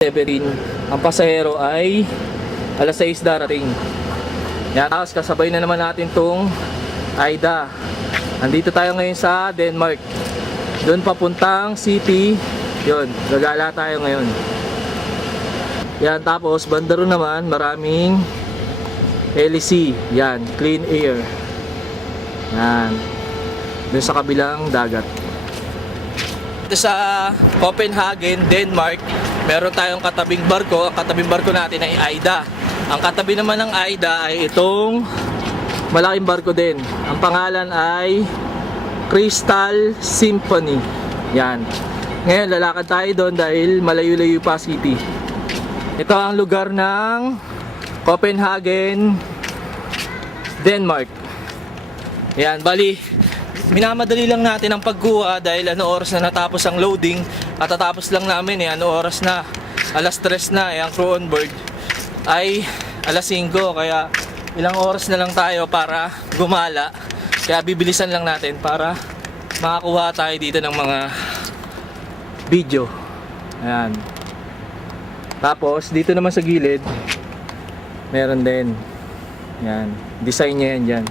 17, ang pasahero ay alas 6 darating. Yan, tapos kasabay na naman natin tong AIDA. Andito tayo ngayon sa Denmark. Doon papuntang city. Yun, gagala tayo ngayon. Yan, tapos bandaro naman, maraming LEC. Yan, clean air. Yan, doon sa kabilang dagat. Dito sa Copenhagen, Denmark, meron tayong katabing barko. Ang katabing barko natin ay AIDA. Ang katabi naman ng AIDA ay itong malaking barko din. Ang pangalan ay Crystal Symphony. Yan. Ngayon lalakad tayo doon dahil malayo-layo pa city. Ito ang lugar ng Copenhagen, Denmark. Yan, bali minamadali lang natin ang pagkuha dahil ano oras na natapos ang loading at tatapos lang namin ano oras na, alas 3 na ang crew on board ay alas 5, kaya ilang oras na lang tayo para gumala, kaya bibilisan lang natin para makakuha tayo dito ng mga video. Ayan, tapos dito naman sa gilid meron din, yan, design niya yan dyan,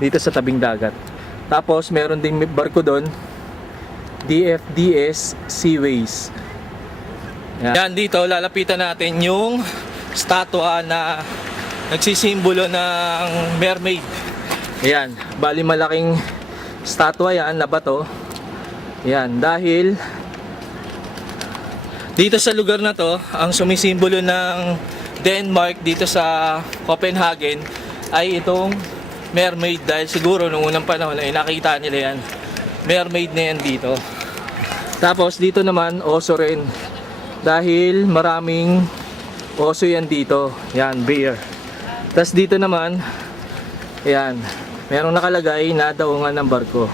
dito sa tabing dagat. Tapos meron ding barko doon, DFDS Seaways. Yan, dito lalapitan natin yung statwa na nagsisimbolo ng mermaid. Ayan, bali malaking statwa yan na bato. Yan, dahil dito sa lugar na to, ang sumisimbolo ng Denmark dito sa Copenhagen ay itong mermaid, dahil siguro nung unang panahon ay nakita nila yan, mermaid na yan dito. Tapos dito naman oso rin, dahil maraming oso yan dito. Yan, bear. Tapos dito naman, ayan, merong nakalagay na daungan ng barko.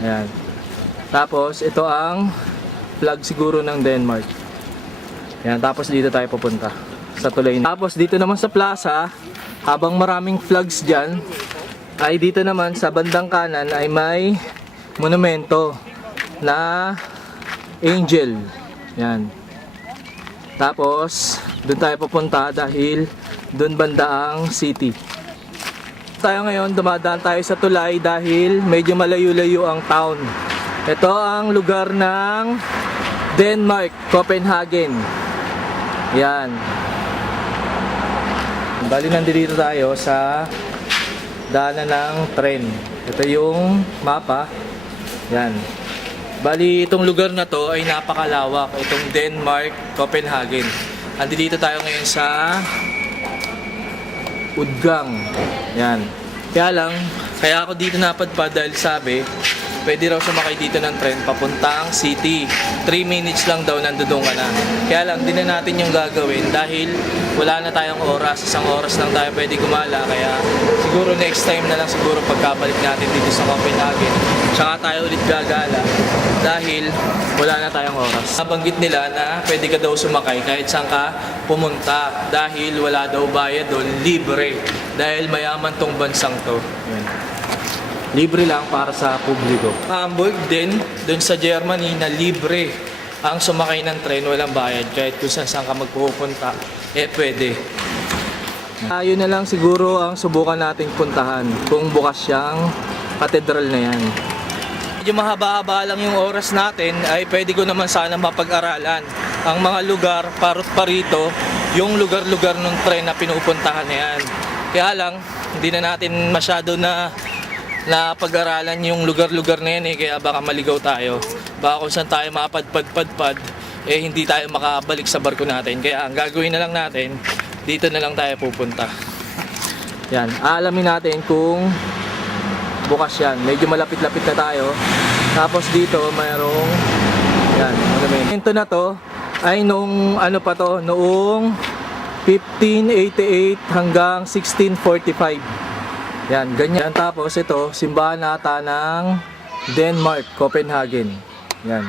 Ayan. Tapos ito ang flag siguro ng Denmark. Ayan, tapos dito tayo pupunta sa tulay. Tapos dito naman sa plaza, habang maraming flags dyan, ay dito naman sa bandang kanan ay may monumento na angel. Yan. Tapos doon tayo pupunta dahil doon banda ang city. Tayo ngayon, dumadaan tayo sa tulay dahil medyo malayo-layo ang town. Ito ang lugar ng Denmark, Copenhagen. Yan. Bali nandito tayo sa daanan ng tren. Ito yung mapa. Yan. Bali itong lugar na to ay napakalawak. Itong Denmark, Copenhagen. Andito tayo ngayon sa Udgang. Yan. Kaya ako dito napadpad dahil sabi, pwede raw sumakay dito ng tren papuntang city. 3 minutes lang daw nandoon ka na. Kaya lang, di na natin yung gagawin dahil wala na tayong oras. Isang oras lang tayo pwede gumala. Kaya siguro next time na lang siguro pagkabalik natin dito sa Copenhagen. Tsaka tayo ulit gagala dahil wala na tayong oras. Nabanggit nila na pwede ka daw sumakay kahit saan ka pumunta dahil wala daw bayad doon, libre. Dahil mayaman tong bansang to. Yan. Libre lang para sa publiko. Hamburg din, dun sa Germany na libre ang sumakay ng tren, walang bayad. Kahit kung saan ka magpupunta, pwede. Yun na lang siguro ang subukan nating puntahan kung bukas siyang katedral na yan. Medyo mahaba-haba lang yung oras natin, ay pwede ko naman sana mapag-aralan ang mga lugar parot parito, yung lugar-lugar ng tren na pinupuntahan na yan. Kaya lang, hindi na natin masyado na pag-aralan yung lugar-lugar na yan kaya baka maligaw tayo. Baka kung saan tayo mapadpad-padpad, hindi tayo makabalik sa barko natin. Kaya ang gagawin na lang natin, dito na lang tayo pupunta. Yan, aalamin natin kung bukas yan. Medyo malapit-lapit na tayo. Tapos dito mayroong yan, monumento na to ay noong noong 1588 hanggang 1645. Yan, ganyan. Tapos ito, simbahan nata ng Denmark, Copenhagen. Yan.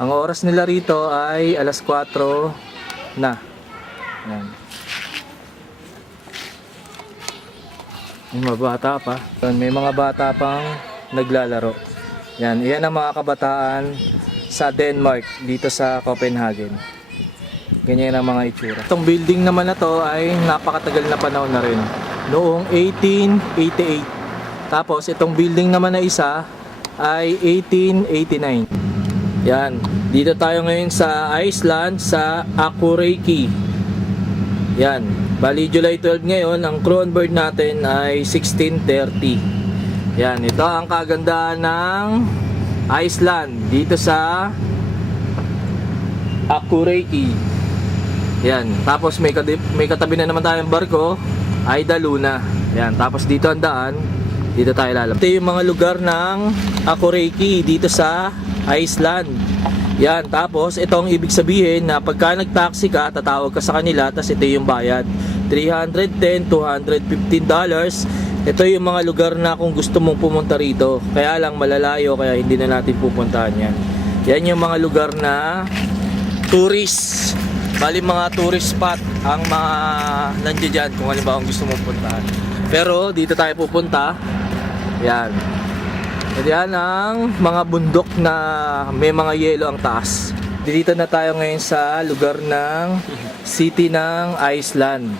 Ang oras nila rito ay alas 4 na. Yan. May mga bata pa. May mga bata pang naglalaro. Yan, iyan ang mga kabataan sa Denmark dito sa Copenhagen. Ganyan ang mga itsura. Itong building naman na to ay napakatagal na panahon na rin. Noong 1888. Tapos itong building naman na isa ay 1889. Yan. Dito tayo ngayon sa Iceland sa Akureyki. Yan. Bali July 12 ngayon. Ang Kronborg natin ay 1630. Yan. Ito ang kagandahan ng Iceland. Dito sa Akureyki. Yan. Tapos may katabi na naman tayong barko, Ida Luna. Yan. Tapos dito ang daan, dito tayo lalabas. Ito yung mga lugar ng Akureyki dito sa Iceland. Yan. Tapos ito ang ibig sabihin na pagka nag-taxi ka, tatawag ka sa kanila, tapos ito yung bayad. $310, $215. Ito yung mga lugar na kung gusto mong pumunta rito. Kaya lang malalayo, kaya hindi na natin pupuntahan yan. Yan yung mga lugar na tourist. Bali mga tourist spot ang mga nandiyan dyan kung halimbawa gusto mong puntahan. Pero dito tayo pupunta. Yan. At yan ang mga bundok na may mga yelo ang taas. Dito na tayo ngayon sa lugar ng city ng Iceland.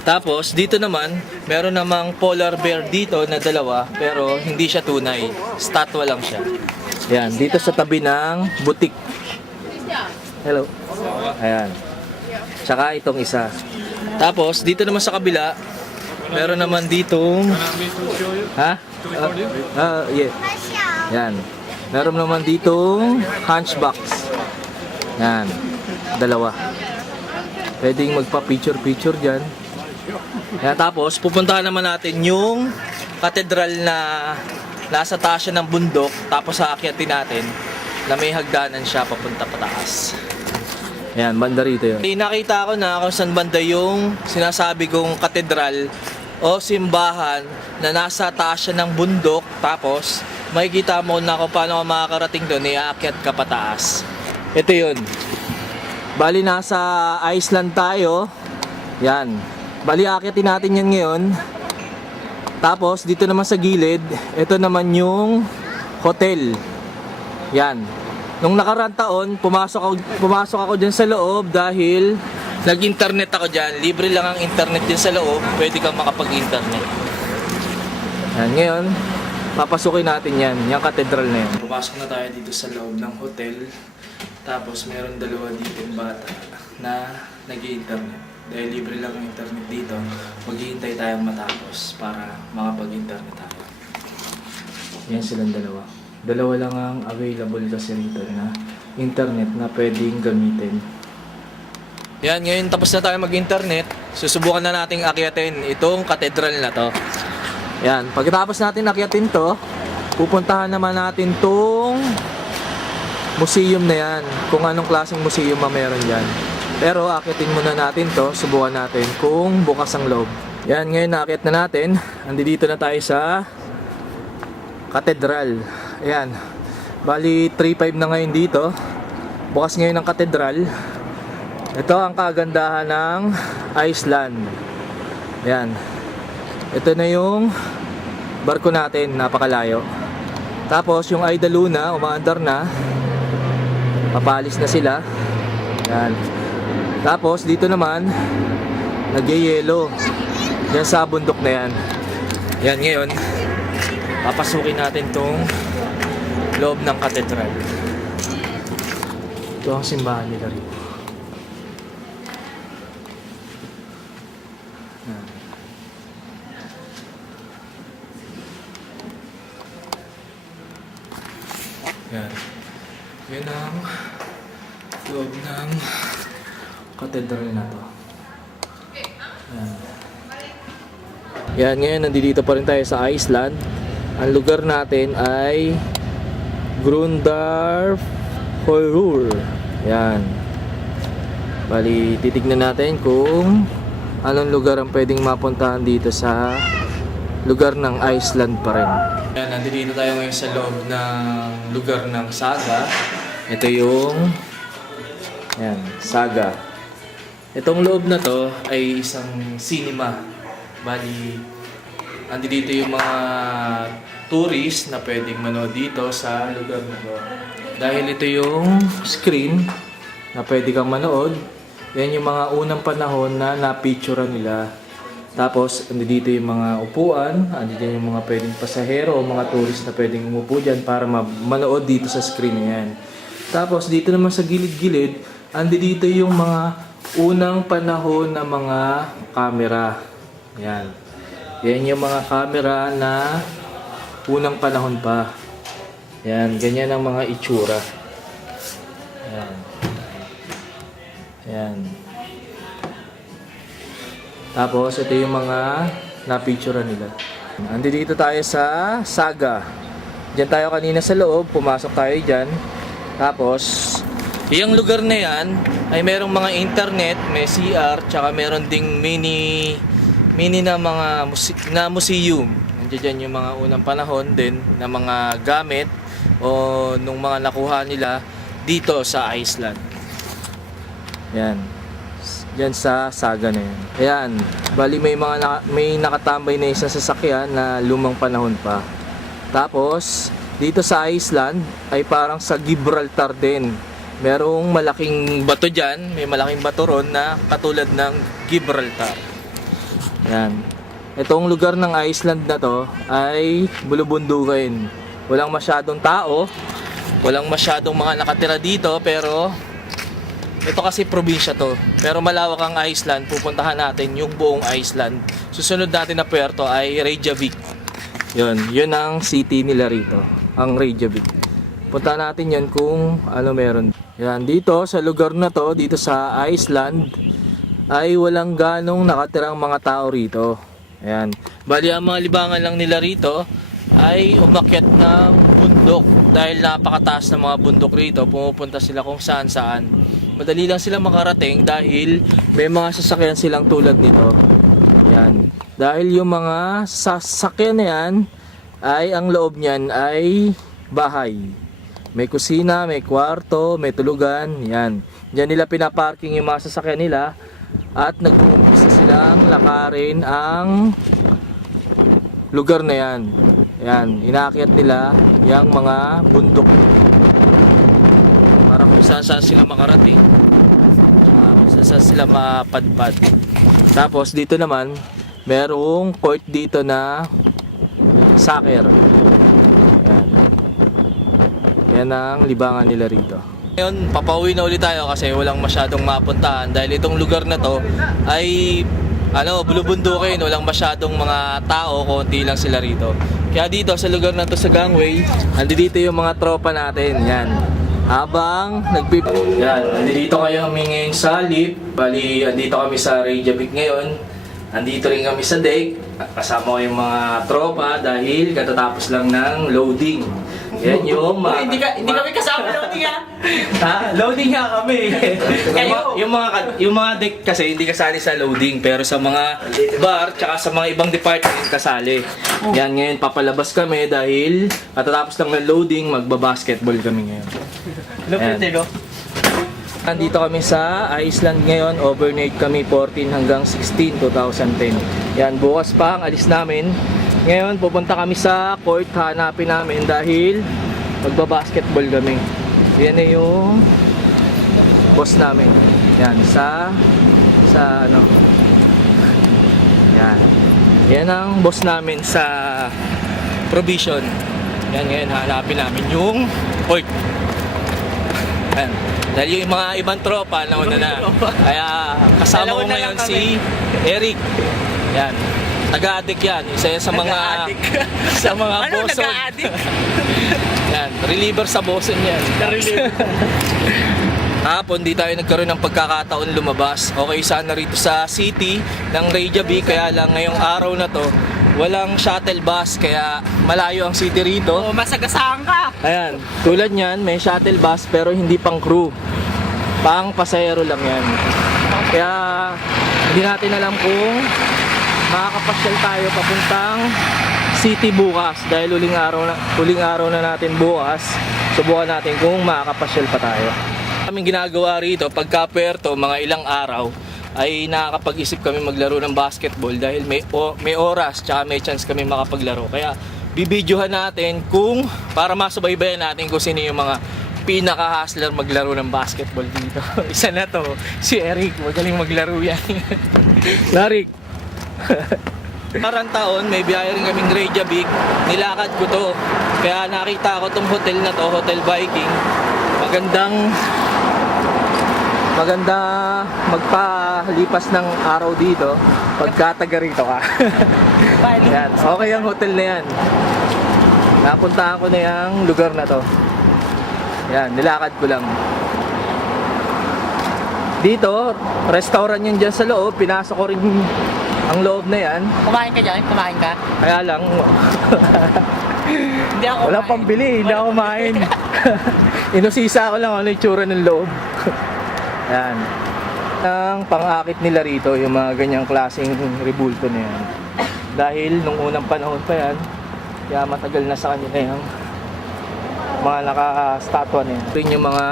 Tapos dito naman, meron namang polar bear dito na dalawa pero hindi siya tunay. Statwa lang siya. Yan, dito sa tabi ng butik. Hello. Ayan. Tsaka itong isa. Tapos dito naman sa kabila, meron naman ditong ha? Yeah. Yan. Meron naman ditong hunchback. Yan. Dalawa. Pwedeng magpa-picture dyan. Yan. Tapos pupuntahan naman natin yung katedral na nasa taas siya ng bundok. Tapos aakyatin natin na may hagdanan siya papunta pataas. Yan, banda rito yun. Nakita ko na kung saan banda yung sinasabi kong katedral o simbahan na nasa taas siya ng bundok. Tapos, makikita mo na kung paano ka makakarating doon, iaakyat ka pataas. Ito yun. Bali, nasa Iceland tayo. Yan. Bali, aakyatin natin yan ngayon. Tapos, dito naman sa gilid, ito naman yung hotel. Yan. Nung nakaraan taon, pumasok ako dyan sa loob dahil nag-internet ako dyan. Libre lang ang internet din sa loob. Pwede kang makapag-internet. Yan, ngayon, papasukin natin yan. Yung katedral na yan. Pumasok na tayo dito sa loob ng hotel. Tapos meron dalawa dito yung bata na nag-internet. Dahil libre lang ang internet dito, maghihintay tayong matapos para makapag-internet tayo. Yan silang dalawa. Dalawa lang ang available kasi rito na internet na pwedeng gamitin. Yan, ngayon tapos na tayo mag-internet, susubukan na nating akyatin itong katedral na to. Yan, pagkatapos natin akyatin to, pupuntahan naman natin tong museum na yan. Kung anong klaseng museum ang meron dyan. Pero akyatin muna natin to, subukan natin kung bukas ang loob. Yan, ngayon naakyat na natin. Andito na tayo sa katedral. Ayan. Bali 3.5 na ngayon dito. Bukas ngayon ang katedral. Ito ang kagandahan ng Iceland. Ayan. Ito na yung barko natin, napakalayo. Tapos yung Ida Luna, umaandar na. Papalis na sila. Ayan. Tapos dito naman nagyayelo. Yan sa bundok na yan. Yan ngayon. Papasukin natin tong loob ng katedral. Ito ang simbahan nila rin. Yan. Yan ang loob ng katedral na to. Yan. Yan, ngayon nandito pa rin tayo sa Iceland. Ang lugar natin ay Grundarfjörður. Yan. Bali, titignan natin kung anong lugar ang pwedeng mapuntahan dito sa lugar ng Iceland pa rin. Yan, nandito tayo ngayon sa loob ng lugar ng Saga. Ito yung Saga. Itong loob na to ay isang cinema. Bali, andito yung mga tourist na pwedeng manood dito sa lugar na to. Dahil ito yung screen na pwede kang manood Yan yung mga unang panahon na na-picturean nila. Tapos, dito yung mga upuan, andito yung mga pwedeng pasahero o mga tourist na pwedeng umupo dyan para manood dito sa screen na yan. Tapos, dito naman sa gilid-gilid, dito yung mga unang panahon na mga camera. Yan. Yan yung mga camera na unang panahon pa. Yan, ganyan ang mga itsura. Yan. Yan. Tapos, ito yung mga na-picture nila. Dito tayo sa Saga. Diyan tayo kanina sa loob. Pumasok tayo dyan. Tapos, yung lugar na yan ay merong mga internet, may CR, tsaka meron ding mini na mga museum. Nandiyan dyan yung mga unang panahon din na mga gamit o nung mga nakuha nila dito sa Iceland. Yan. Diyan sa Saga na yun. Ayan, bali may nakatambay na isang sasakyan na lumang panahon pa. Tapos, dito sa Iceland ay parang sa Gibraltar din. Merong malaking bato dyan, may malaking bato ron na katulad ng Gibraltar. Ayan. Itong lugar ng Iceland na to ay bulubundukin. Walang masyadong tao, walang masyadong mga nakatira dito, pero ito kasi probinsya to. Pero malawak ang Iceland, pupuntahan natin yung buong Iceland. Susunod natin na puerto ay Reykjavik. Yun ang city nila rito, ang Reykjavik. Puntahan natin yan kung ano meron. Yan, dito sa lugar na to, dito sa Iceland, ay walang ganong nakatirang mga tao rito. Ayan. Bali, ang mga libangan lang nila rito ay umakyat ng bundok. Dahil napakataas ng mga bundok rito, pumupunta sila kung saan saan. Madali lang sila makarating dahil may mga sasakyan silang tulad nito. Yan. Dahil yung mga sasakyan na yan ay ang loob niyan ay bahay. May kusina, may kwarto, may tulugan. Yan. Diyan nila pinaparking yung mga sasakyan nila at nag-uumpisa silang lakarin ang lugar na yan. Yan. Inaakyat nila yung mga bundok. Para kung saan sila makarating, kung saan sila mapadpad. Tapos dito naman merong court dito na soccer. Yan. Yan ang libangan nila rito. Ngayon papauwi na ulit tayo kasi walang masyadong mapuntahan dahil itong lugar na to ay bulubundukin, walang masyadong mga tao, konti lang sila rito. Kaya dito sa lugar na to sa gangway, andito yung mga tropa natin. Yan. Habang yan, andito kayo kami ngayon sa lift. Bali, andito kami sa Reykjavik ngayon. Andito rin kami sa deck. Kasama ko yung mga tropa dahil katatapos lang ng loading. Yan yung hindi kami kasama loading ha. Ha? Loading nga kami. yung mga deck kasi hindi kasali sa loading, pero sa mga bar tsaka sa mga ibang department kasali. Yan, ngayon papalabas kami dahil katatapos lang ng loading, magbabasketball kami ngayon. Lupit eh, no? Nandito kami sa Iceland ngayon, overnight kami 14 hanggang 16, 2010. Yan, bukas pa ang alis namin. Ngayon pupunta kami sa court, hanapin namin dahil magbabasketball kami. Yan na yung boss namin. Yan, sa ano. Yan. Yan ang boss namin sa provision. Yan, ngayon hanapin namin yung court. Yan. Dahil yung mga ibang tropa nauna na. Kaya kasama ko ngayon si Eric. Yan. Taga-addict yan. Isa yan sa mga sa mga Ano boson. nag-a-addict? Yan, reliever sa boson yan. Hapon di tayo nagkaroon ng pagkakataon lumabas. Okay, sana rito sa city ng Reykjavik, kaya lang ngayong araw na to walang shuttle bus, kaya malayo ang city rito. Oh, masagasaan ka. Ayan, tulad niyan, may shuttle bus pero hindi pang crew. Pang pasahero lang yan. Kaya hindi natin alam kung makakapasyal tayo papuntang city bukas dahil huling araw na natin bukas. Subukan natin kung makakapasyal pa tayo. Kaming ginagawa rito pagka puerto, mga ilang araw ay nakakapag-isip kami maglaro ng basketball dahil may oras tsaka may chance kami makapaglaro. Kaya bibidyohan natin kung para masubaybayan natin kung sino yung mga pinaka-hustler maglaro ng basketball dito. Isa na to, si Eric. Magaling maglaro yan. Larik. Parang taon, may biyahe rin kaming Reykjavik. Nilakad ko to. Kaya nakita ko tong hotel na to, Hotel Viking. Maganda magpalipas ng araw dito pagka taga rito ka. Yan. Okay ang hotel na yan. Napuntahan ko na yung lugar na to. Yan, nilakad ko lang. Dito, restaurant yun dyan sa loob. Pinasok ko rin ang loob na yan. Kumain ka dyan? Kumain ka? Kaya lang, Hindi ako wala pambili, hindi ako kumain. Inusisa ko lang ano yung tsura ng loob. Yan. Ang pang-akit nila rito, yung mga ganyang klaseng rebulto na yan. Dahil nung unang panahon pa yan, kaya matagal na sa kanila yung mga naka-statwa na yan. Ito yung mga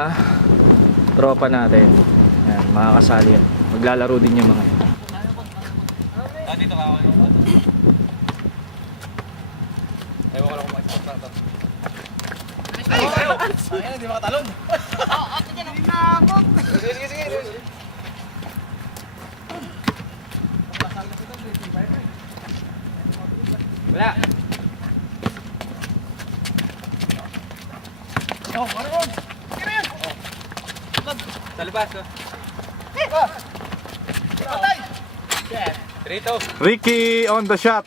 tropa natin. Yan, mga kasali yan. Maglalaro din yung mga yan. Dito ka ako. Ewan ko lang kung mag-spot na ito. Ay! Ay! Hindi makatalon. Ate dyan, hindi na ako. Sige. Wala. Oh, Maron! Kira yan! Sa labas, oh. Patay! Rito. Ricky on the shot.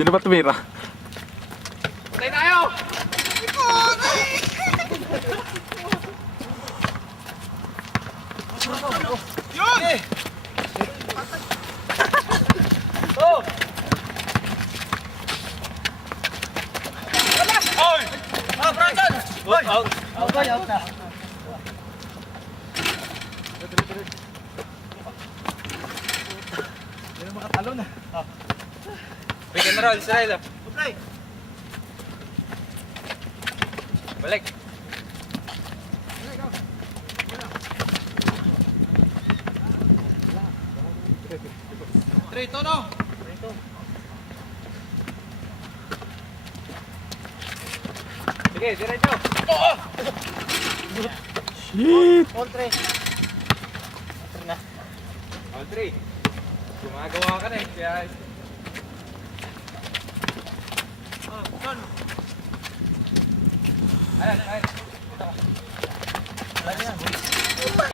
Sino ba tumira? Patay tayo! Yun! Oh! Wala! Oy! Ah, Brandon! Oy! Out! Out na. Hindi na makatalo na. Pick and roll, Israel. Play! Balik! Trito, no? Sige, diretso. Shit! All three. All three. Gumagawa ka na eh. Kaya... Oh, son. Ayan. Ayan yan.